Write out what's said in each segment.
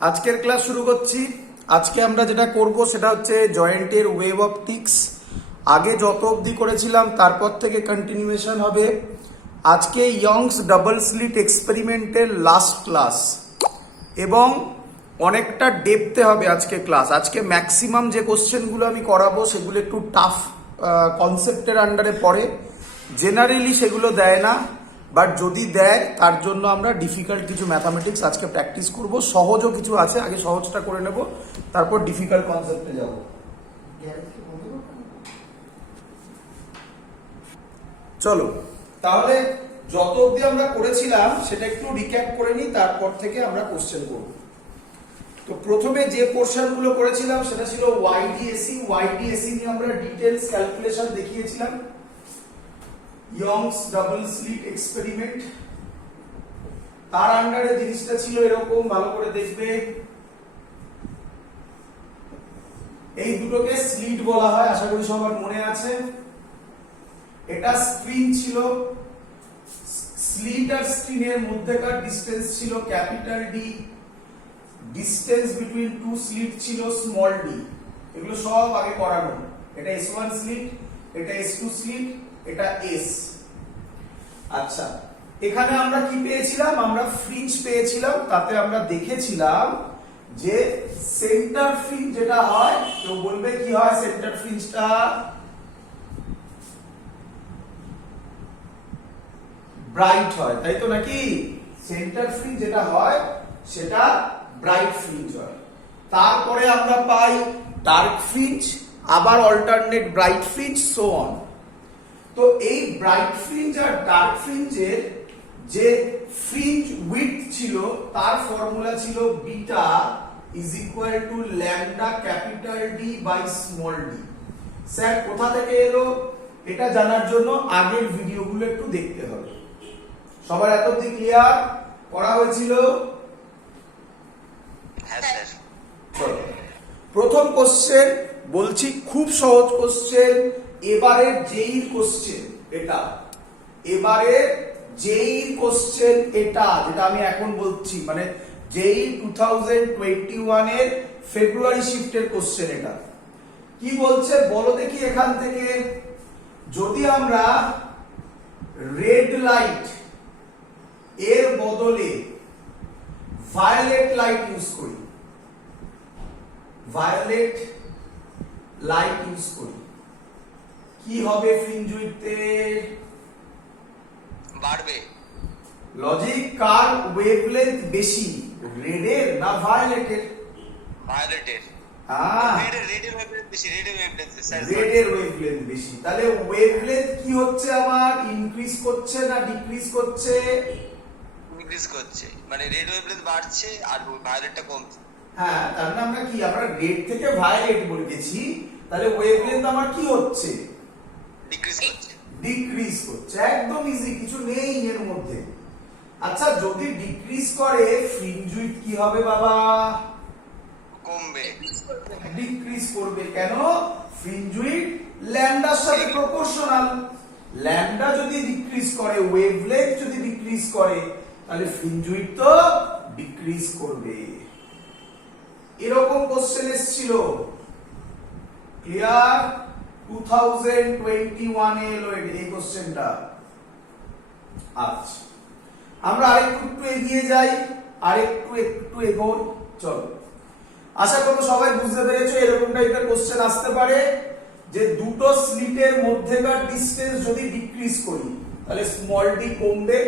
আজকের ক্লাস শুরু করছি। আজকে আমরা যেটা করব সেটা হচ্ছে জয়েন্টের ওয়েভ অপটিক্স। আগে যত অবধি করেছিলাম তারপর থেকে কন্টিনিউয়েশন হবে। আজকে ইয়ংস ডাবল স্লিট এক্সপেরিমেন্টের লাস্ট ক্লাস এবং অনেকটা ডেপথে হবে আজকে ক্লাস। আজকে ম্যাক্সিমাম যে কোশ্চেনগুলো আমি করাবো সেগুলো একটু টাফ কনসেপ্টের আন্ডারে পড়ে। জেনারেলি সেগুলো দেয় না, বাট যদি দেয় তার জন্য আমরা ডিফিকাল্ট কিছু ম্যাথামেটিক্স আজকে প্র্যাকটিস করব। সহজও কিছু আছে, আগে সহজটা করে নেব, তারপর ডিফিকাল্ট কনসেপ্টে যাব। চলো তাহলে যত অবধি আমরা করেছিলাম সেটা একটু রিক্যাপ করে নিই, তারপর থেকে আমরা কোশ্চেন করব। তো প্রথমে যে পোর্শনগুলো করেছিলাম সেটা ছিল ওয়াইডিএসি। ওয়াইডিএসি নিয়ে আমরা ডিটেইলস ক্যালকুলেশন দেখিয়েছিলাম। ইয়ংস ডাবল স্লিট এক্সপেরিমেন্ট, তার আন্ডারে জিনিসটা ছিল এরকম, ভালো করে দেখবে। এই দুটোকে স্লিট বলা হয়, আশা করি সবার মনে আছে। এটা স্ক্রিন ছিল, স্লিট আর স্ক্রিনের মধ্যেকার ডিসটেন্স ছিল capital D, distance between two slit ছিল স্মল ডি। এগুলো সব আগে করানো। এটা S1 স্লিট, এটা S2 স্লিট, এটা S। আচ্ছা, এখানে আমরা কি পেয়েছিলাম? আমরা ফ্রিঞ্জ পেয়েছিলাম। তাতে আমরা দেখেছিলাম যে সেন্টার ফ্রিঞ্জ যেটা হয়, কেউ বলবে কি হয় সেন্টার ফ্রিঞ্জটা? ব্রাইট হয়, তাই তো নাকি? সেন্টার ফ্রিঞ্জ যেটা হয় সেটা ব্রাইট ফ্রিঞ্জ হয়। তারপরে আমরা পাই ডার্ক ফ্রিঞ্জ, আবার alternate bright fringe, so on. তো এই ব্রাইট ফ্রিঞ্জ আর ডার্ক ফ্রিঞ্জের যে ফ্রিঞ্জ উইডথ ছিল তার ফর্মুলা ছিল beta is equal to lambda capital D by small d. Sir কোথা থেকে এলো? এটা জানার জন্য আগের ভিডিওগুলো একটু দেখতে হবে। সবার এত অবধি ক্লিয়ার করা হয়েছিল? হ্যাঁ স্যার। চলো প্রথম কোশ্চেন বলছি, খুব সহজ কোশ্চেন। এবারে যেই কোশ্চেন এটা, এবারে যেই কোশ্চেন এটা, যেটা আমি এখন বলছি, মানে যেই 2021 এর ফেব্রুয়ারি শিফটের কোশ্চেন। এটা কি বলছে বলো দেখি এখান থেকে। যদি আমরা রেড লাইট এর বদলে ভায়োলেট লাইট ইউজ করি, ভায়োলেট লাইট ইউজ করি, কি হবে ফ্রিঞ্জ উইডথের? বাড়বে। লজিক, কার ওয়েভলেন্থ বেশি, রেডের না ভায়োলেটের? ভায়োলেটের। হ্যাঁ, রেডের ওয়েভলেন্থ বেশি, রেডের ওয়েভলেন্থ স্যার। রেডের ওয়েভলেন্থ বেশি। তাহলে ওয়েভলেন্থ কি হচ্ছে আমার? ইনক্রিজ করছে না ডিক্রিজ করছে? ইনক্রিজ করছে, মানে রেড ওয়েভলেন্থ বাড়ছে আর ভায়োলেটটা কমছে। হ্যাঁ, তার মানে আমরা কি, আমরা রেড থেকে ভায়োলেট বলে গেছি, তাহলে ওয়েভলেন্থ আমার কি হচ্ছে? ডিক্রিজ করছে। ডিক্রিজ করছে। একদম ইজি, কিছু নেই এর মধ্যে। আচ্ছা, যদি ডিক্রিজ করে ফ্রিঞ্জ উইডথ কি হবে বাবা? কমবে। ডিক্রিজ করবে। কেন? ফ্রিঞ্জ উইডথ ল্যামডার সাথে প্রপোর্শনাল। ল্যামডা যদি ডিক্রিজ করে, ওয়েভলেন্থ যদি ডিক্রিজ করে, তাহলে ফ্রিঞ্জ উইডথ তো ডিক্রিজ করবে। এরকম কোশ্চেন এসেছিল, ক্লিয়ার? 2021 এ এলো এই কোশ্চেনটা। আচ্ছা, আমরা আরেকটু এগিয়ে যাই, একটু এগোই। চলো, আশা করব সবাই বুঝতে পেরেছো। এরকম টাইপের কোশ্চেন আসতে পারে যে দুটো স্লিটের মধ্যেকার ডিসটেন্স যদি ডিক্রিজ করি তাহলে স্মল ডি কমবে।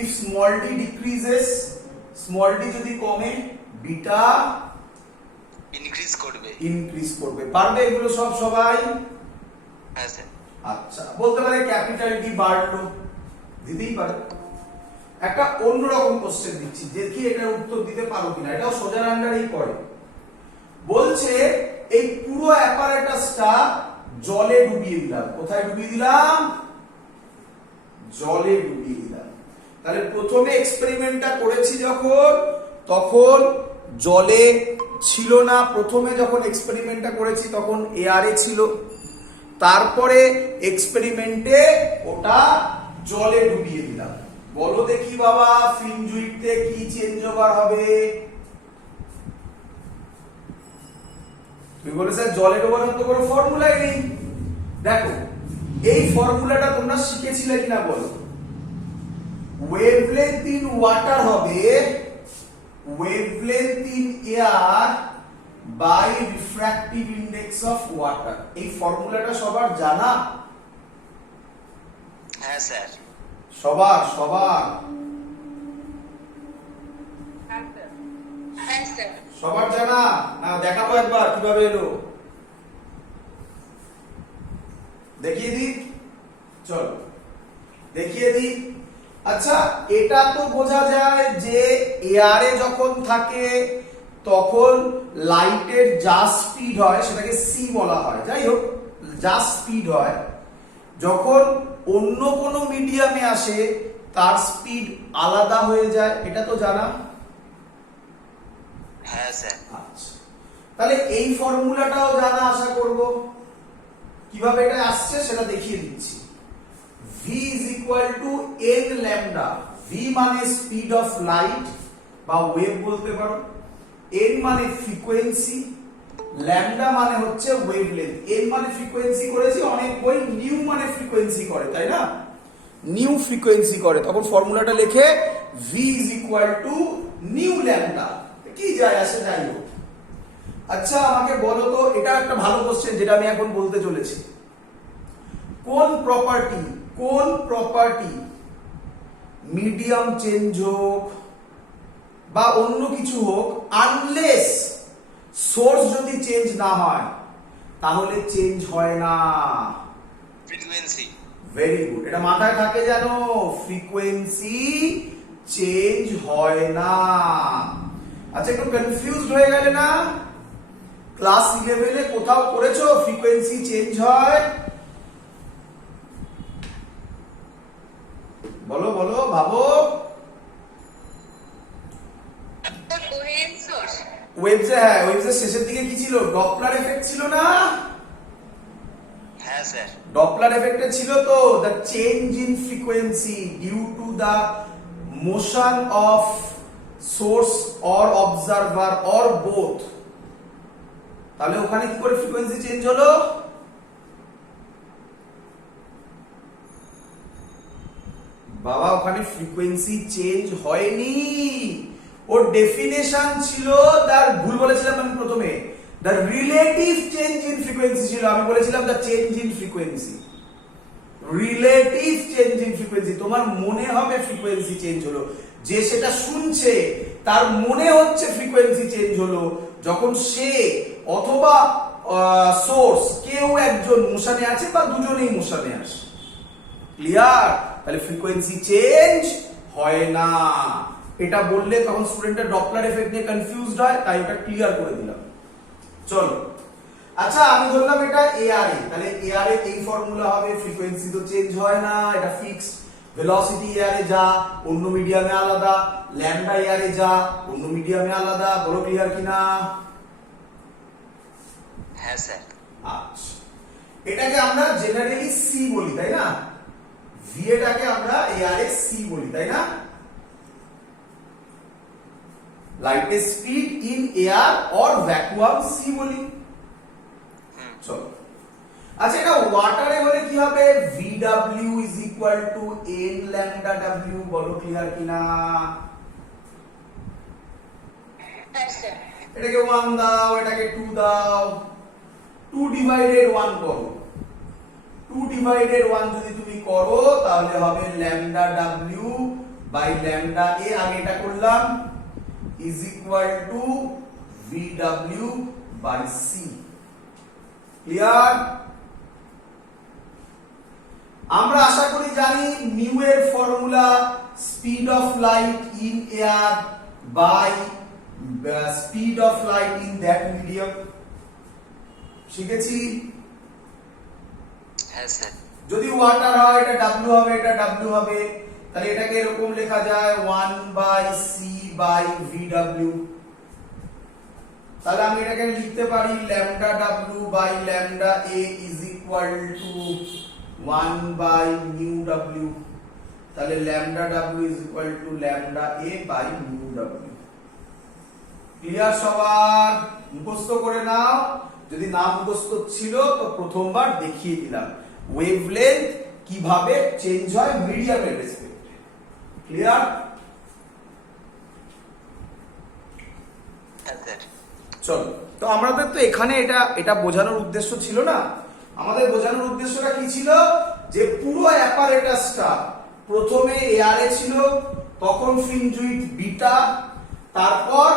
If small D decreases, small D যদি কমে, বিটা ইনক্রিজ করবে। ইনক্রিজ করবে। পারবে এগুলো সব সবাই? হ্যাঁ স্যার। আচ্ছা, বলতে পারে ক্যাপিটাল ডি বাড়লো, দিতেই পারে। একটা অন্যরকম কোশ্চেন দিচ্ছি, দেখি এটার উত্তর দিতে পারো কিনা। এটাও সোজার আন্ডারেই পড়ে। বলছে এই পুরো অ্যাপারেটাসটা জলে ডুবিয়ে দিলাম। কোথায় ডুবিয়ে দিলাম? জলে ডুবিয়ে দিলাম। তাহলে প্রথমে এক্সপেরিমেন্টটা করেছি যখন, তখন জলে ছিল না। প্রথমে যখন এক্সপেরিমেন্টটা করেছি তখন এয়ারে ছিল। তারপরে এক্সপেরিমেন্টে ওটা জলে ডুবিয়ে দিলাম। বলো দেখি বাবা, ফ্রিঞ্জ উইডথে কি চেঞ্জ ওভার হবে? তুমি বলে স্যার জলের ওপর তো কোনো ফর্মুলাই নেই। দেখো এই ফর্মুলাটা তোমরা শিখেছিলে কিনা বলো। ওয়েভলেন্থ ইন ওয়াটার হবে wavelength in air by refractive index of water. এই ফর্মুলাটা সবার জানা? হ্যাঁ স্যার। সবার সবার হ্যাঁ স্যার। সবার জানা? না দেখাবো একবার কিভাবে এলো, দেখিয়ে দিই, চলো দেখিয়ে দিই। আচ্ছা এটা তো বোঝা যায় যে এয়ারে যখন থাকে তখন লাইটের যা স্পিড হয় সেটাকে সি বলা হয়, যাই হোক যা স্পিড হয়, যখন অন্য কোনো মিডিয়ামে আসে তার স্পিড আলাদা হয়ে যায়, এটা তো জানা? হ্যাঁ স্যার। আচ্ছা তাহলে এই ফর্মুলাটাও জানা আশা করব। কিভাবে এটা আসছে সেটা দেখিয়ে দিচ্ছি। v is equal to n lambda। v মানে স্পিড অফ লাইট বা ওয়েভ বলতে পারো, n মানে ফ্রিকোয়েন্সি, ল্যামডা মানে হচ্ছে ওয়েভলেন্থ। n মানে ফ্রিকোয়েন্সি করেছি, অনেক বই নিউ মানে ফ্রিকোয়েন্সি করে, তাই না? নিউ ফ্রিকোয়েন্সি করে, তখন ফর্মুলাটা লিখে v is equal to new lambda. কি যায় আসে, যাই হোক। আচ্ছা আমাকে বলো তো, এটা একটা ভালো কোশ্চেন যেটা আমি এখন বলতে চলেছি। কোন প্রপার্টি মিডিয়াম চেঞ্জ হোক বা অন্য কিছু হোক, আনলেস সোর্স যদি চেঞ্জ না হয় তাহলে চেঞ্জ হয় না? ফ্রিকোয়েন্সি। ভেরি গুড, এটা মাথায় থাকে যেন, ফ্রিকোয়েন্সি চেঞ্জ হয় না। আচ্ছা একটু কনফিউজড হয়ে গেলে না? ক্লাস 11 এ কোথাও করেছো ফ্রিকোয়েন্সি চেঞ্জ হয়? বলো বলো, ভাবো। ওয়েভসে, হ্যাঁ ওয়েভসের শেষের দিকে কি ছিল? ডপলার এফেক্ট ছিল না? হ্যাঁ স্যার। ডপলার এফেক্টে ছিল তো, the change in frequency due to the motion of source or observer or both. তাহলে ওখানে কি করে ফ্রিকোয়েন্সি চেঞ্জ হলো? বাবা ওখানে ফ্রিকোয়েন্সি চেঞ্জ হয়নি, ওর ডেফিনেশন ছিল, তার ভুল বলেছিলাম আমি প্রথমে, the relative change in frequency ছিল, আমি বলেছিলাম the change in frequency. Relative change in frequency, তোমার মনে হবে ফ্রিকোয়েন্সি চেঞ্জ হলো, যে সেটা শুনছে তার মনে হচ্ছে ফ্রিকোয়েন্সি চেঞ্জ হলো, যখন সে অথবা সোর্স কেউ একজন মোশনে আছে বা দুজনেই মোশনে আছে। ক্লিয়ার? তাহলে ফ্রিকোয়েন্সি চেঞ্জ হয় না। এটা বললে তখন স্টুডেন্টের ডপলার এফেক্ট নিয়ে কনফিউজড হয়, তাই ওটা ক্লিয়ার করে দিলাম। চলো আচ্ছা আমি ধরলাম এটা এআরএ, তাহলে এআরএ এই ফর্মুলা হবে, ফ্রিকোয়েন্সি তো চেঞ্জ হয় না, এটা ফিক্সড। ভেলোসিটি এআরএ যা অন্য মিডিয়ামে আলাদা, ল্যামডা এআরএ যা অন্য মিডিয়ামে আলাদা। বলো ক্লিয়ার কিনা? হ্যাঁ স্যার। আচ্ছা এটাকে আমরা জেনারেলি সি বলি, তাই না? ভি এটাকে আমরা এআরএ সি বলি, তাই না? লাইটের speed in air or vacuum C বলি। চলো আচ্ছা এটা ওয়াটারে হলে কি হবে? VW is equal to n lambda W। বলো ক্লিয়ার কিনা? এটাকে 1 দাও, এটাকে 2 দাও, 2 ডিভাইডেড 1 করো। 2 ডিভাইডেড 1 যদি তুমি করো তাহলে হবে lambda W by lambda A, আগে এটা করলাম, is equal to VW by C। Clear? আমরা আশা করি জানি মিউ এর formula speed of light in air by speed of light in that medium, শিখেছি? হ্যাঁ স্যার। যদি ওয়াটার হয় এটা W হবে, এটা W হবে, তাহলে এটাকে এরকম লেখা যায় 1 বাই C বাই VW। তাহলে আমি এটাকে লিখতে পারি lambda W by lambda A is equal to 1 by mu W। তাহলে lambda W is equal to lambda A by mu W। Clear সবার? মুখস্থ করে নাও, যদি না মুখস্থ ছিল তো প্রথমবার দেখিয়ে দিলাম ওয়েভলেন্থ কিভাবে চেঞ্জ হয় মিডিয়ামের রেসপেক্টে। ক্লিয়ার? হ্যাঁ স্যার। চলো, তো আমাদের তো এখানে এটা বোঝানোর উদ্দেশ্য ছিল না। আমাদের বোঝানোর উদ্দেশ্যটা কি ছিল, যে পুরো অ্যাপারেটাসটা প্রথমে এয়ারে ছিল, তখন ফ্রিঞ্জ উইডথ বিটা, তারপর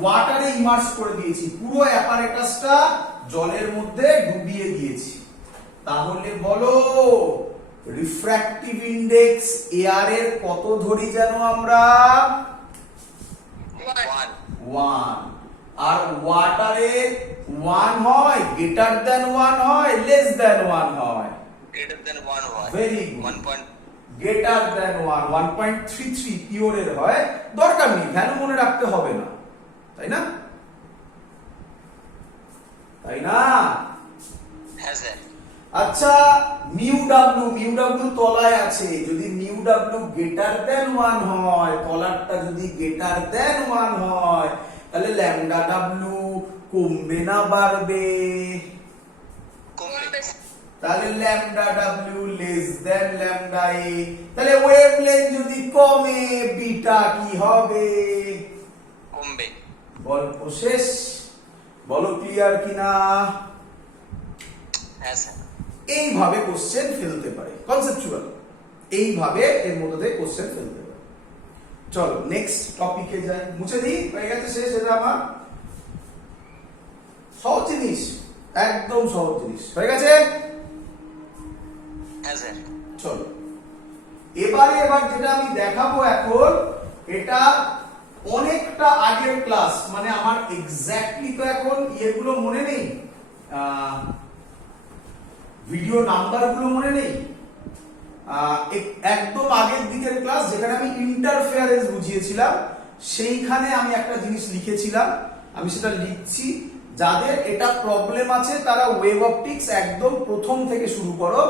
ওয়াটারে ইমার্জ করে দিয়েছি, পুরো অ্যাপারেটাসটা জলের মধ্যে ডুবিয়ে দিয়েছি। তাহলে বলো রিফ্র্যাক্টিভ ইনডেক্স এয়ারের কত ধরি যেন আমরা? 1 1। আর ওয়াটারে 1 হয়, গ্রেটার দ্যান 1 হয়, লেস দ্যান 1 হয়? greater than 1 হয়। Very good, 1. গ্রেটার দ্যান 1, 1.33 পিওরের হয়। দরকার নেই, ভ্যালু মনে রাখতে হবে না, তাই না? তাই না? হ্যাঁ স্যার। আচ্ছা, মিউ ডাব্লিউ তলায় আছে, যদি মিউ ডাব্লিউ গ্রেটার দ্যান 1 হয়, তলারটা যদি গ্রেটার দ্যান 1 হয়, তাহলে ল্যামডা ডাব্লিউ কমবে না বাড়বে? কমবে। তাহলে lambda W less than lambda এ, তাহলে ওয়েভলেন্থ যদি কমে বিটা কি হবে? কমবে। গল্প শেষ। বলো ক্লিয়ার কিনা? হ্যাঁ স্যার। এইভাবে কোশ্চেন ফেলতে পারে, কনসেপচুয়াল, এইভাবে এর মধ্যে দিয়ে কোশ্চেন ফেলতে পারে। চলো নেক্সট টপিকে যাই। মুছে দিই, হয়ে গেছে শেষ। এটা আমার সহজ জিনিস, একদম সহজ জিনিস হয়ে গেছে। হ্যাঁ স্যার। চলো এবার যেটা আমি দেখাবো এখন, এটা অনেকটা আগের ক্লাস, মানে আমার এক্স্যাক্টলি তো এখন এগুলো মনে নেই, ভিডিও নাম্বার গুলো মনে নেই। একদম আগের দিকের ক্লাস যেখানে আমি ইন্টারফেয়ারেন্স বুঝিয়েছিলাম, সেইখানে আমি একটা জিনিস লিখেছিলাম, আমি সেটা লিখছি। যাদের এটা প্রবলেম আছে তারা ওয়েভ অপটিক্স একদম প্রথম থেকে শুরু করো,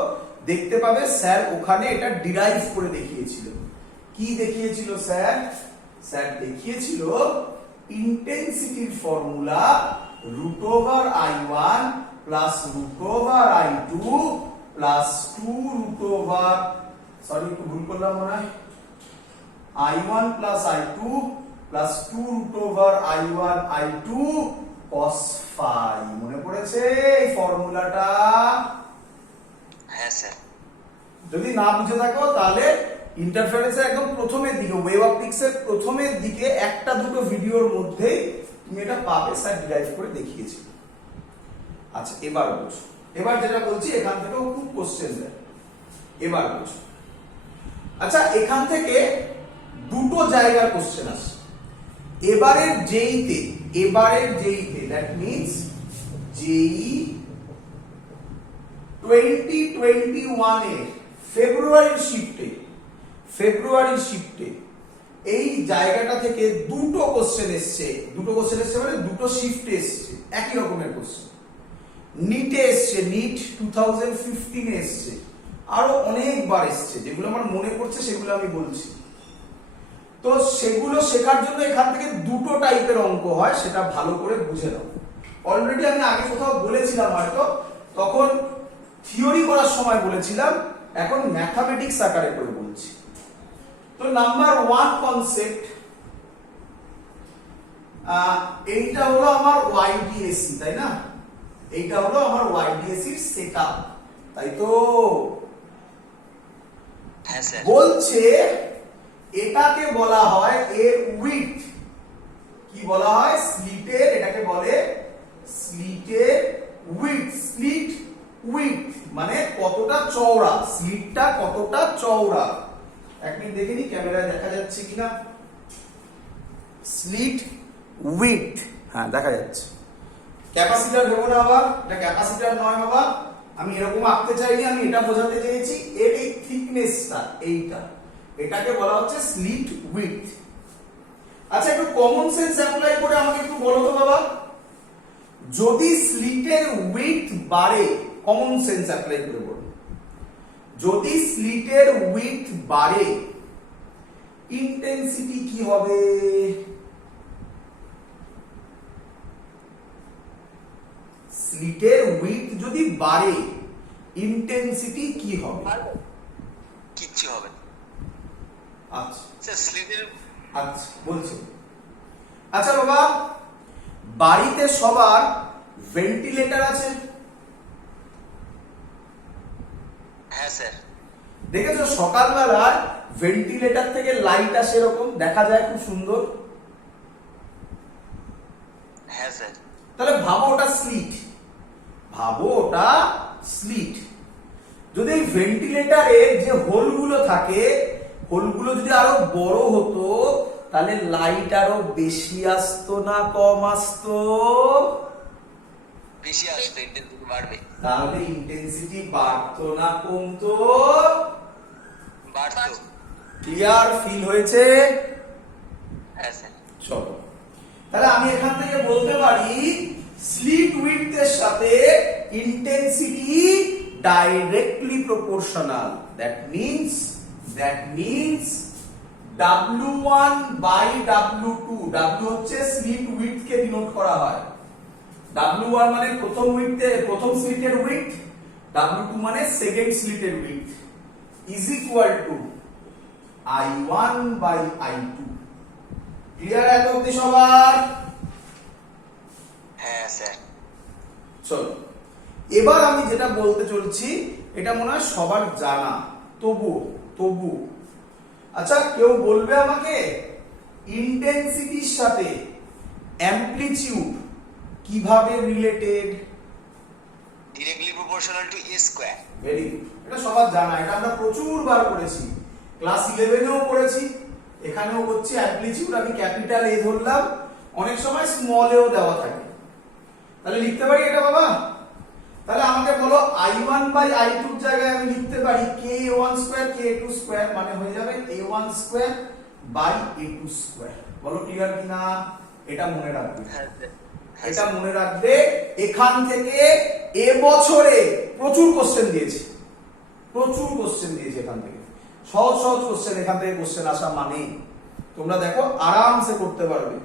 দেখতে পাবে স্যার ওখানে এটা ডিরাইভ করে দেখিয়েছিল। কি দেখিয়েছিল স্যার? স্যার দেখিয়েছিল ইন্টেন্সিটির formula √I1 plus √I2 plus 2 sorry একটু ভুল করলাম মনে হয়, I1 plus I2 plus 2 I1 I2 cos phi। মনে পড়েছে এই ফর্মুলাটা? হ্যাঁ স্যার। যদি না বুঝে থাকো তাহলে ইন্টারফারেন্সের একদম প্রথমের দিকে, ওয়েভ অপটিক্সের প্রথমের দিকে একটা দুটো ভিডিওর মধ্যে তুমি এটা পাবে, স্যার ডিরাইভ করে দেখিয়েছি। আচ্ছা এবার বুঝো, এবার যেটা বলছি এখান থেকেও খুব কোশ্চেন দেয়, এবার বুঝো। আচ্ছা এখান থেকে দুটো জায়গার কোশ্চেন আসে। এবারের জেইতে দ্যাট মিন্স জেই 2021 এর ফেব্রুয়ারি শিফটে এই জায়গাটা থেকে দুটো কোশ্চেন এসছে মানে দুটো শিফটে এসছে, একই রকমের কোশ্চেন। নিটে এসছে, নিট 2015 এ এসছে, আরো অনেকবার এসছে, যেগুলো আমার মনে পড়ছে সেগুলো আমি বলছি। তো সেগুলো শেখার জন্য এখান থেকে দুটো টাইপের অঙ্ক হয়, সেটা ভালো করে বুঝে নাও। অলরেডি আমি আগে কোথাও বলেছিলাম হয়তো, তখন থিওরি করার সময় বলেছিলাম, এখন ম্যাথমেটিক্স আকারে করে বলছি। তো নাম্বার 1 কনসেপ্ট, এইটা হলো আমার YDAC, তাই না? এইটা হলো আমার YDAC এর সেটআপ, তাই তো? হ্যাঁ স্যার। বলছে এটাকে বলা হয় এর উইডথ। কি বলা হয়? স্লিটের, এটাকে বলে স্লিটের উইডথ। স্লিট উইডথ মানে কতটা চওড়া, স্লিটটা কতটা চওড়া। এক মিনিট দেখে নি ক্যামেরায় দেখা যাচ্ছে কিনা। স্লিট উইডথ, হ্যাঁ দেখা যাচ্ছে। ক্যাপাসিটর দেবো না বাবা, এটা ক্যাপাসিটর নয় বাবা, আমি এরকম আঁকতে চাইনি, আমি এটা বোঝাতে চেয়েছি এর এই থিকনেসটা, এটাকে বলা হচ্ছে স্লিট উইডথ। আচ্ছা একটু কমন সেন্স অ্যাপ্লাই করে আমাকে একটু বলো তো বাবা, যদি স্লিটের উইডথ বাড়ে, কমন সেন্স অ্যাপ্লাই করে বলো, যদি স্লিটের উইডথ বাড়ে ইন্টেন্সিটি কি হবে? স্লিটের উইডথ যদি বাড়ে ইন্টেন্সিটি কি হবে? কিচ্ছু হবে না আচ্ছা স্যার স্লিটের আচ্ছা বলছি। আচ্ছা বাবা, বাড়িতে সবার ভেন্টিলেটর আছে? হ্যাঁ স্যার দেখেছো সকালবেলায় ভেন্টিলেটর থেকে লাইট আসে, এরকম দেখা যায়, খুব সুন্দর। হ্যাঁ স্যার তাহলে ভাবো ওটা স্লিট, ভাবো ওটা স্লিট। যদি এই ভেন্টিলেটরের যে হোলগুলো থাকে, হোলগুলো যদি আরো বড় হতো তাহলে লাইট আরো বেশি আসতো না কম আসতো? বেশি আসতো, ইন্টেন্সিটি বাড়বে। তাহলে ইন্টেন্সিটি বাড়তো না কমতো? বাড়তো। ক্লিয়ার ফিল হয়েছে? হ্যাঁ স্যার চলো, তাহলে আমি এখান থেকে বলতে পারি স্লিট উইডথের সাথে intensity directly proportional. That means W1 by W2। W হচ্ছে স্লিট উইডথ কে ডিনোট করা হয়। W1 মানে প্রথম স্লিটের উইডথ, W2 মানে সেকেন্ড স্লিটের width, is equal to I1 by I2। Clear এত অবধি সবার? হ্যাঁ স্যার চলো, এবার আমি যেটা বলতে চলছি এটা মনে হয় সবার জানা, তবু আচ্ছা কেউ বলবে আমাকে ইন্টেন্সিটির সাথে অ্যামপ্লিটিউড কিভাবে related? Directly proportional to A square. Very good, এটা সবার জানা, এটা আমরা প্রচুর বার করেছি, ক্লাস 11এও করেছি, এখানেও করছি। অ্যামপ্লিটিউড আমি ক্যাপিটাল এ ধরলাম, অনেক সময় স্মল এও দেওয়া থাকে। তাহলে লিখতে পারি এটা বাবা? তাহলে আমাকে বলো I1 বাই I2 এর জায়গায় আমি লিখতে পারি KA1 স্কয়ার KA2 স্কয়ার, মানে হয়ে যাবে A1 square by A2 square. বলো ক্লিয়ার কিনা? এটা মনে রাখবে, হ্যাঁ স্যার এটা মনে রাখবে। এখান থেকে এবছরে প্রচুর কোশ্চেন দিয়েছে, এখান থেকে সহজ কোশ্চেন, এখান থেকে কোশ্চেন আসা মানে তোমরা দেখো আরামসে করতে পারবে।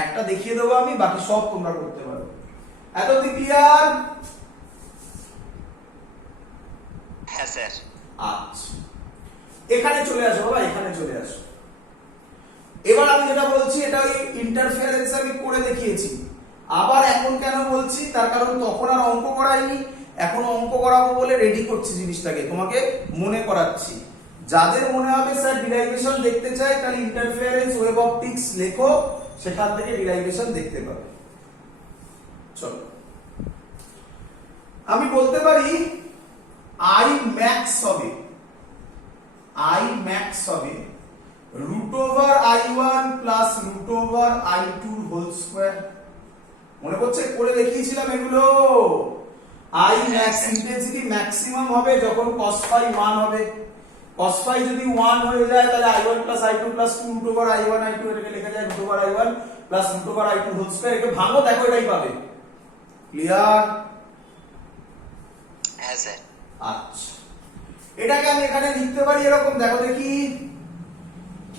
একটা দেখিয়ে দেবো আমি, বাকি সব তোমরা করতে পারবে। এত ক্লিয়ার? হ্যাঁ স্যার আচ্ছা, এখানে চলে আসো বাবা, এখানে চলে আসো। এবার আমি যেটা বলছি এটা ওই ইন্টারফারেন্স আমি করে দেখিয়েছি। আবার এখন কেন বলছি, তার কারণ তখন আর অঙ্ক করাইনি, এখন অঙ্ক করাবো বলে রেডি করছি জিনিসটাকে, তোমাকে মনে করাচ্ছি। যাদের মনে হবে স্যার ডিরাইভেশন দেখতে চাই, তাহলে ইন্টারফারেন্স ওয়েভ অপটিক্স লেখো, সেখান থেকে ডিরাইভেশন দেখতে পাবে। চলো, আমি বলতে পারি I max হবে root over I1 plus root over I2 whole square। মনে পড়ছে? করে দেখিয়েছিলাম এগুলো। I max ইন্টেন্সিটি ম্যাক্সিমাম হবে যখন cos phi 1 হবে। cos phi যদি 1 হয়ে যায় তাহলে I1 plus I2 plus 2 root over I1 I2, এটাকে লেখা যায় root over I1 plus root over I2 whole square। একে ভাঙো, দেখো এটাই পাবে। ক্লিয়ার? হ্যাঁ স্যার আচ্ছা, এটাকে আমি এখানে লিখতে পারি এরকম, দেখো দেখি, k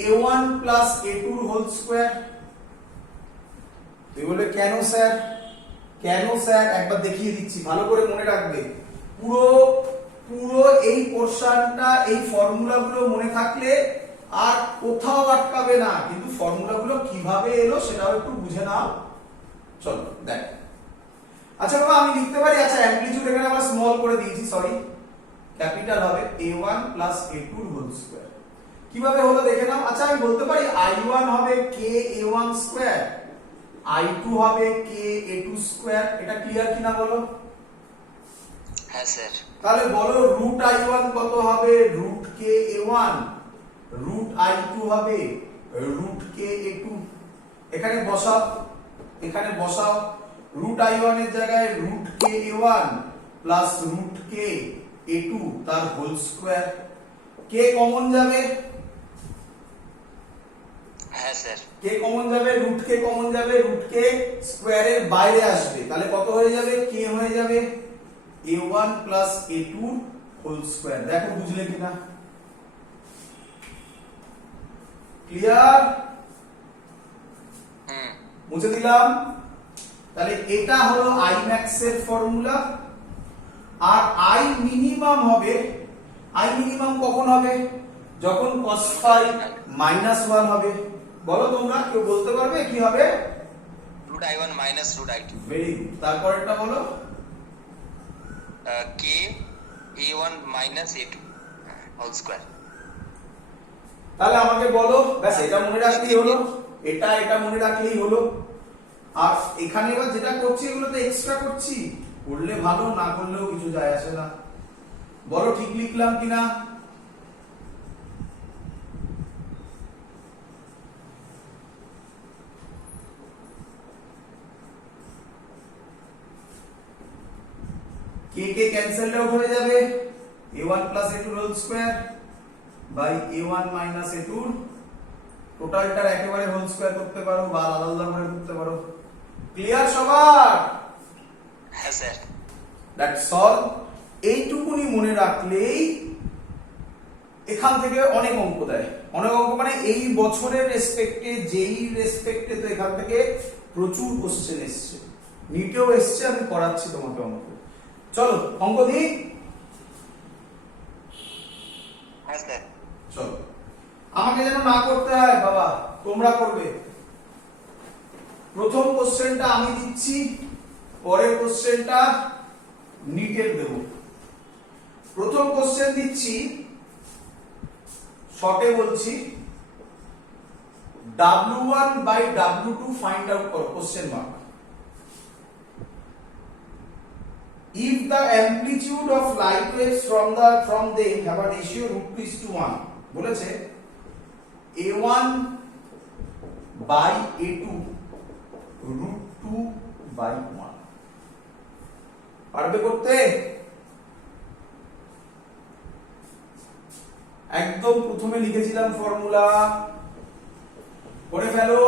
a1 plus a2 whole square. তুই বলবে কেন স্যার? একবার দেখিয়ে দিচ্ছি, ভালো করে মনে রাখবে। পুরো এই পোরশনটা, এই ফর্মুলাগুলো মনে থাকলে আর কোথাও আটকাবে না, কিন্তু ফর্মুলাগুলো কিভাবে এলো সেটাও একটু বুঝে নাও। চলো দেখ। আচ্ছা বাবা, আমি লিখতে পারি, আচ্ছা অ্যামপ্লিটিউড এখানে আমরা স্মল করে দিয়েছি, সরি, ক্যাপিটাল হবে a1 plus a2 whole square. কিভাবে হলো দেখে নাও। আচ্ছা আমি বলতে পারি I1 হবে k a1 স্কয়ার, I2 হবে k a2 স্কয়ার। এটা ক্লিয়ার কিনা বলো? হ্যাঁ স্যার তাহলে বলো রুট I1 কত হবে? Root k a1, root I2 হবে রুট k a2। এখানে বসাও রুট I1 এর জায়গায় root k a1 plus root k a2 তার হোল স্কয়ার। k কমন যাবে? হ্যাঁ স্যার k কমন যাবে, রুট k কমন যাবে, রুট k স্কয়ারের বাইরে আসবে, তাহলে কত হয়ে যাবে? k হয়ে যাবে a1 plus a2 whole square. দেখো বুঝলে কিনা? ক্লিয়ার? মুছে দিলাম। তাহলে এটা হলো আই ম্যাক্স এর ফর্মুলা। আর আই মিনিমাম হবে, আই মিনিমাম কখন হবে? যখন cos phi -1 হবে। বলো তোমরা, কেউ বলতে পারবে কি হবে? Root i1 minus root i2 very good. তারপরেরটা বলো। k a1 minus a2 whole square. তাহলে আমাকে বলো, ব্যাস এটা মনে রাখলেই হলো, এটা মনে রাখলেই হলো। আর এখানে এবার যেটা করছি এগুলো তো এক্সট্রা করছি, করলে ভালো, না করলেও কিছু যায় আসে না। বলো ঠিক লিখলাম কিনা? কে কে ক্যান্সেল আউট হয়ে যাবে, a1 plus a2 whole square by a1 minus a2, টোটালটার একেবারে হোল স্কয়ার করতে পারো বা আলাদা আলাদা করে করতে পারো। ক্লিয়ার সবার? হ্যাঁ স্যার। That's all. এইটুকুনি মনে রাখলেই এখান থেকে অনেক অঙ্ক দেয়। অনেক অঙ্ক মানে এই বছরের রেসপেক্টে, যেই রেসপেক্টে, তো এখান থেকে প্রচুর কোশ্চেন এসছে, নিটেও এসছে, আমি করাচ্ছি তোমাকে অঙ্ক। চলো অঙ্ক দিই। হ্যাঁ স্যার। চলো, আমাকে যেন না করতে হয় বাবা, তোমরা করবে। প্রথম কোশ্চেনটা আমি দিচ্ছি, পরের কোশ্চেনটা নিটের দেব। প্রথম কোশ্চেন দিচ্ছি, শর্টে বলছি, W1 by W2 find out করো, question mark. If the amplitude of light waves from them have a ratio √2:1, বলেছে a1 by a2 √2/1, পারবে করতে? একদম প্রথমে লিখেছিলাম ফর্মুলা, করে ফেলো।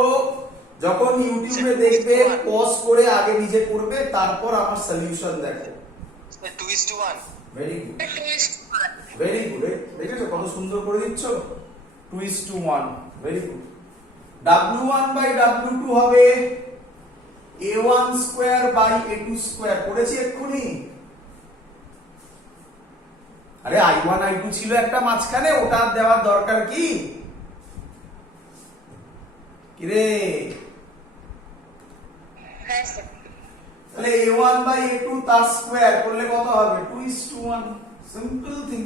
যখন ইউটিউবে দেখবে পজ করে আগে নিজে করবে, তারপর আমার সলিউশন দেখো। 2:1। Very good, very good. দেখেছো কত সুন্দর করে দিচ্ছ? 2:1, very good. W1 by W2 হবে a1 square by a2 square, করেছি এক্ষুনি। আরে i1 i2 ছিল একটা মাঝখানে, ওটা দেওয়ার দরকার কি? কিরে, তাহলে a1 বাই a2 তার স্কয়ার করলে কত হবে? 2:1, সিম্পল থিং।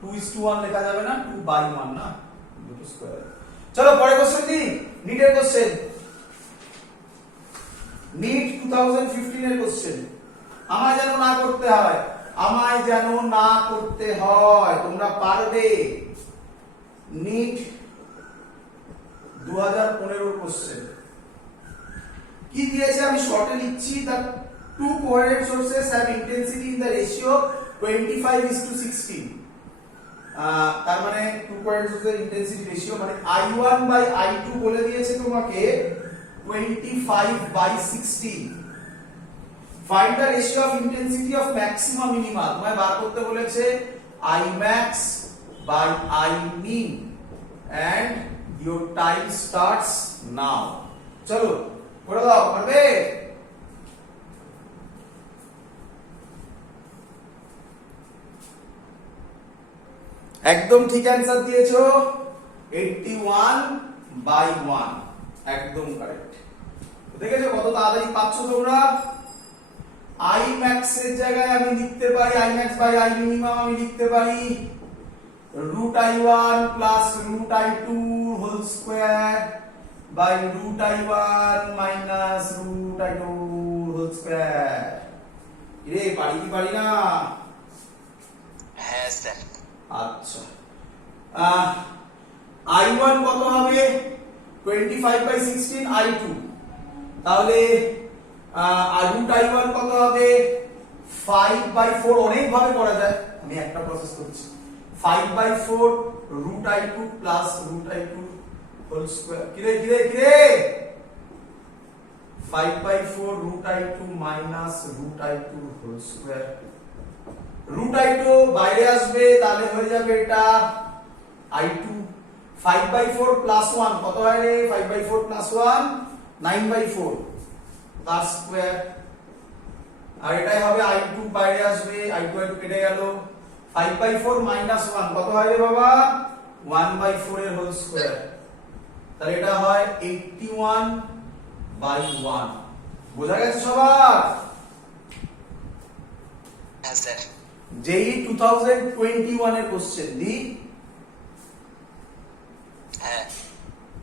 2:1 লেখা যাবে না, 2/1 না, দুটো স্কয়ার। চলো পরের কোশ্চেন দি, নিটের কোশ্চেন, নিট 2015 এর কোশ্চেন। আমায় যেন না করতে হয়, আমায় যেন না করতে হয়, তোমরা পারবে। নিট 2015 কোশ্চেন কি দিয়েছে আমি শর্টে লিখছি। The two coordinate sources have intensity in the ratio 25:16। তার মানে টু কোঅর্ডিনেট সোর্সের ইন্টেন্সিটি রেশিও মানে i1 বাই i2 বলে দিয়েছে তোমাকে 25/16। Find the ratio of intensity of maxima minima, তোমায় বার করতে বলেছে I max by I min and your time starts now। চলো করে দাও, পারবে? একদম ঠিক অ্যান্সার দিয়েছো, 81/1, একদম কারেক্ট। দেখেছো কত তাড়াতাড়ি পাচ্ছ তোমরা? I max এর জায়গায় আমি লিখতে পারি I max by I minimum, আমি লিখতে পারি √i1 plus √i2 whole square by √i1 minus √i2 whole square। এরে পারি কি পারি না? হ্যাঁ স্যার। আচ্ছা, i1 কত হবে? 25/16, i2 তাহলে আর √i1 কত হবে? 5/4। অনেক ভাবে করা যায়, আমি একটা প্রসেস করছি। 5/4 √i2 plus √i2 whole square. কিরে কিরে কিরে, 5/4 √i2 minus √i2 whole square. √i2 বাইরে আসবে, তাহলে হয়ে যাবে এটা i2। 5/4 প্লাস 1 কত হয় রে? 5/4 প্লাস 1 9/4, তার স্কয়ার, আর এটাই হবে i2 বাইরে আসবে, i2 কেটে গেল, 5/4 মাইনাস 1 কত হয় রে বাবা? 1/4 এর হোল স্কয়ার, তাহলে এটা হয় 81/1। বোঝা গেছে সবার? হ্যাঁ স্যার। যেই 2021 এর কোশ্চেন দি, হ্যাঁ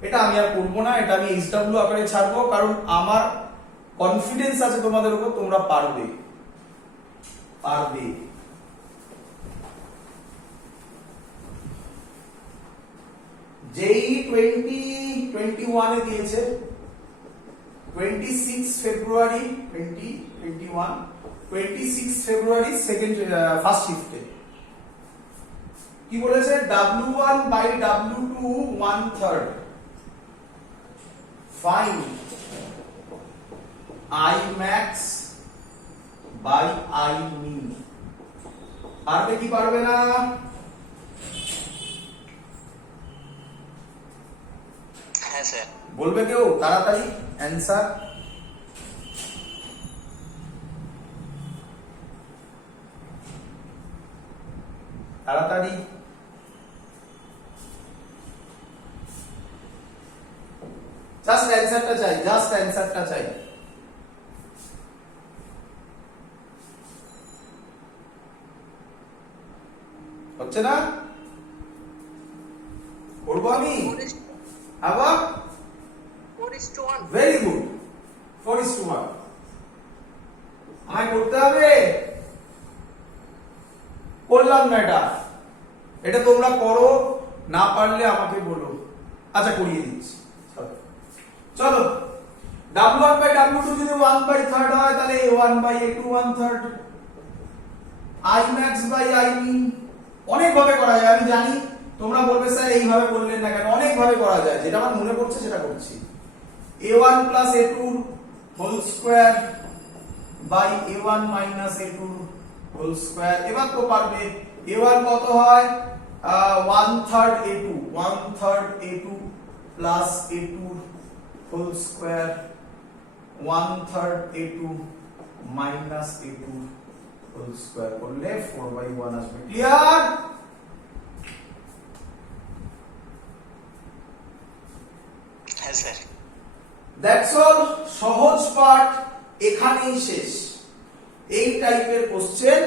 এটা আমি আর করবো না, এটা আমি HW আকারে ছাড়বো, কারণ আমার কনফিডেন্স আছে তোমাদের উপর, তোমরা পারবে পারবে। যেই 2021 এ দিয়েছে 26 ফেব্রুয়ারি 2021, 26 ফেব্রুয়ারি সেকেন্ড ফার্স্ট শিফটে কি বলেছে? W1 by W2 1/3, find I max by I min। পারবে কি পারবে না? হ্যাঁ স্যার। বলবে কেউ তাড়াতাড়ি অ্যানসার? তাড়াতাড়ি জাস্ট অ্যানসারটা চাই, জাস্ট অ্যানসারটা চাই। হচ্ছে না? করবো আমি আবার? 4:1 ভেরি গুড, 4:1 আমায় করতে হবে। করলাম না এটা, এটা তোমরা করো, না পারলে আমাকে বলো। আচ্ছা করিয়ে দিচ্ছি, চলো। W1 বাই W2 যদি 1/3 হয় তাহলে A1 by A2 1/3, I max by I min। অনেক ভাবে করা যায়, আমি জানি তোমরা বলবে স্যার এইভাবে বললেন না কেন, অনেক ভাবে করা যায়, যেটা আমার মনে পড়ছে সেটা করছি। A1 plus A2 whole square by A1 minus A2 whole square. এবার তো পারবে A1 কত হয়? 1/3 A2, 1/3 A2 plus A2 whole square, 1/3 A2 minus A2 whole square করলে 4/1 আসবে। ক্লিয়ার? হ্যাঁ স্যার। দ্যাটস অল, সহজ পার্ট এখানেই শেষ। এই টাইপের কোশ্চেন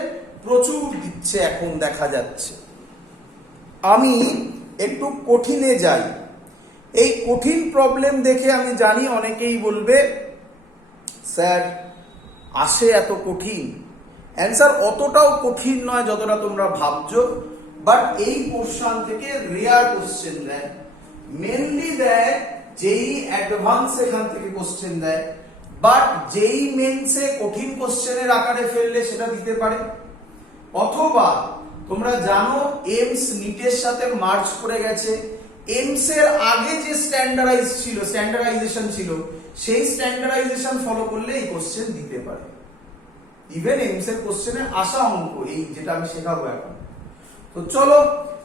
প্রচুর দিচ্ছে এখন দেখা যাচ্ছে। আমি একটু কঠিনে যাই। এই কঠিন প্রবলেম দেখে আমি জানি অনেকেই বলবে স্যার আসে এত কঠিন, অ্যান্সার অতটাও কঠিন নয় যতটা তোমরা ভাবছো, বাট এই পোর্শন থেকে রেয়ার কোশ্চেন দেয়, মেনলি দেয় যেই অ্যাডভান্স এখান থেকে কোশ্চেন দেয়, বাট যেই মেন্সে কঠিন কোশ্চেনের আকারে ফেললে সেটা দিতে পারে। অথবা তোমরা জানো এমস নিটের সাথে মার্চ করে গেছে, এমস এর আগে যে স্ট্যান্ডার্ডাইজেশন ছিল সেই স্ট্যান্ডার্ডাইজেশন ফলো করলে এই কোশ্চেন দিতে পারে। ইভেন এমস এর কোশ্চেনে আসা অঙ্ক এই যেটা আমি শেখাবো এখন। তো চলো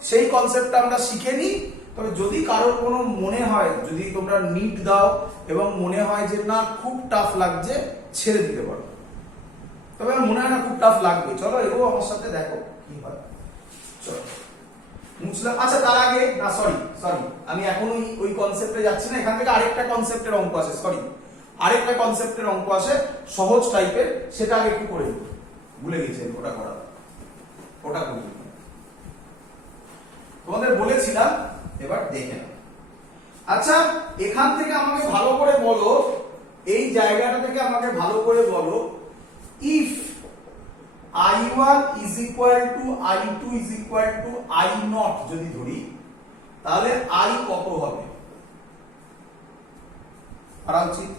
সেই কনসেপ্টটা আমরা শিখে নিই। তবে যদি কারোর কোনো মনে হয়, যদি তোমরা নিট দাও এবং মনে হয় যে না খুব টাফ লাগছে, ছেড়ে দিতে পারো। তবে আমার মনে হয় না খুব টাফ লাগবে, চলো এগো আমার সাথে, দেখো কি হয়। চলো মুছলাম। আচ্ছা তার আগে না, সরি আমি এখন ওই কনসেপ্টে যাচ্ছি না, এখান থেকে আরেকটা কনসেপ্টের অঙ্ক আসে, আরেকটা কনসেপ্টের অঙ্ক আসে সহজ টাইপের, সেটা আগে একটু করে নিই, ভুলে গেছেন ওটা করা, ওটা করি। তোমাদের বলেছিলাম, এবার দেখে নাও। আচ্ছা এখান থেকে আমাকে ভালো করে বলো, এই জায়গাটা থেকে আমাকে ভালো করে বলো, if I1 is equal to I2 is equal to I0 যদি ধরি, তাহলে I কত হবে? পারা উচিত।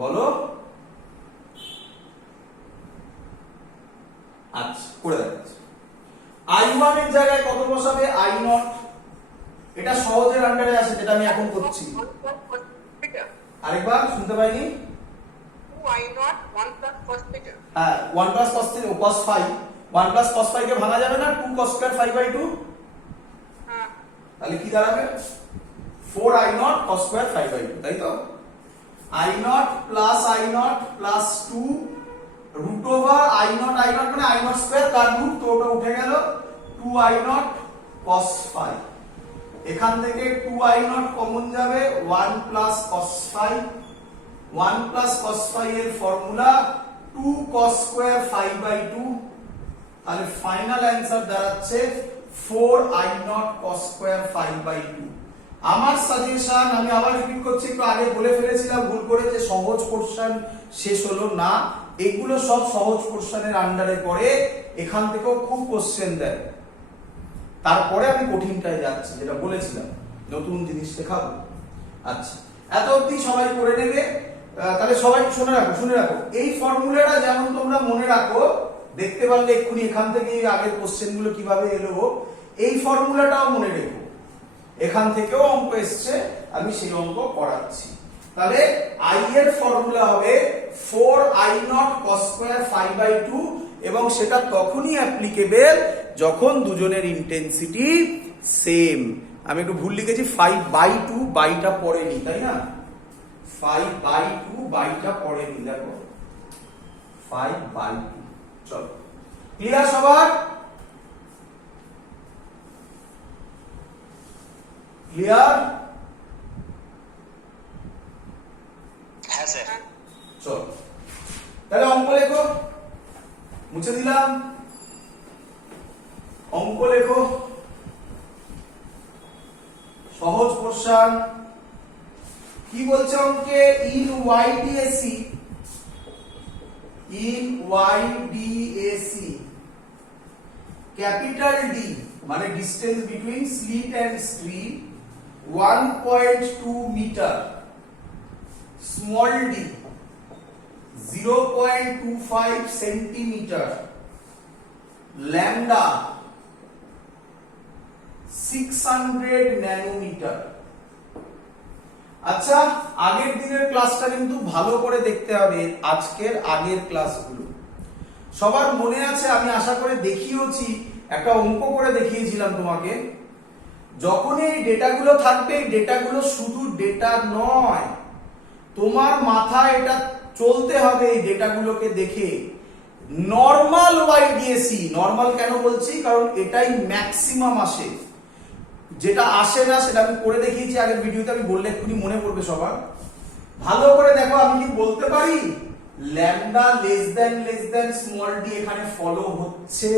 বলো। আচ্ছা করে দেখাচ্ছি। I1 এর জায়গায় কত বসাবে? I0। এটা সহজের আন্ডারে আছে, যেটা আমি এখন করছি। আরেকবার শুনতে পাইনি। 2I0 1 plus cos theta। হ্যাঁ 1 plus cos 5, 1 plus cos 5 কে ভাঙা যাবে না, 2 cos square 5/2। হ্যাঁ তাহলে কি দাঁড়াবে? 4i0 cos square 5/2, তাই তো? i0 plus i0 plus 2 root over i0 মানে i0 স্কয়ার তার রুট, তো ওটা উঠে গেল 2i0 cos 5। এখান থেকে 2i0 কমন যাবে 1 plus cos 5, 1 plus cos 5 এর ফর্মুলা 2 cos square 5/2, তাহলে ফাইনাল অ্যানসার দাঁড়াচ্ছে 4i0 cos square 5/2। আমার সাজেশন, আমি আবার রিপিট করছি, একটু আগে বলে ফেলেছিলাম ভুল করে যে সহজ পোরশন শেষ হলো না, এগুলো সব সহজ পোরশনের আন্ডারে পড়ে, এখান থেকেও খুব কোশ্চেন দেয়। তারপরে আমি কঠিনটায় যাচ্ছি, যেটা বলেছিলাম নতুন জিনিস শেখাবো। আচ্ছা, এত অবধি সবাই করে নেবে। তাহলে সবাই শুনে রাখো এই ফর্মুলাটা যেমন তোমরা মনে রাখো, দেখতে পারলে এক্ষুনি এখান থেকে আগের কোশ্চেন গুলো কিভাবে এলো, এই ফর্মুলাটাও মনে রেখো। এখান থেকেও অঙ্ক এসছে, আমি সেই অঙ্ক করাচ্ছি। তাহলে i এর ফর্মুলা হবে 4i0 cos square 5/2, এবং সেটা তখনই অ্যাপ্লিকেবল যখন দুজনের ইন্টেন্সিটি সেম। আমি একটু ভুল লিখেছি, 5/2, বাইটা পড়েনি, তাই না? 5/2 বাইটা পড়েনি, দেখো 5/2। চলো, ক্লিয়ার সবার? ক্লিয়ার? হ্যাঁ স্যার। চলো তাহলে অঙ্ক লেখো, মুছে দিলাম। অঙ্ক লেখো, সহজ পোরশন। কি বলছে অঙ্কে? ইন YDAC ক্যাপিটাল ডি মানে distance between slit and screen 1.2 metre, small d 0.25 centimetre, lambda 600 nanometre. আচ্ছা, আগের দিনের ক্লাসটা কিন্তু ভালো করে দেখতে হবে, আজকের আগের ক্লাসগুলো সবার মনে আছে, আমি আশা করে দেখিয়েছি, একটা অঙ্ক করে দেখিয়েছিলাম তোমাকে। যখন এই ডেটাগুলো থাকবে, এই ডেটাগুলো শুধু ডেটা নয়, তোমার মাথায় এটা চলতে হবে এই ডেটাগুলোকে দেখে। নরমাল YDAC, নরমাল কেন বলছি, কারণ এটাই ম্যাক্সিমাম আসে, যেটা আসে না সেটা আমি করে দেখিয়েছি আগের ভিডিওতে, আমি বললে এক্ষুনি মনে পড়বে সবার। ভালো করে দেখো, আমি কি বলতে পারি lambda less than small D এখানে ফলো হচ্ছে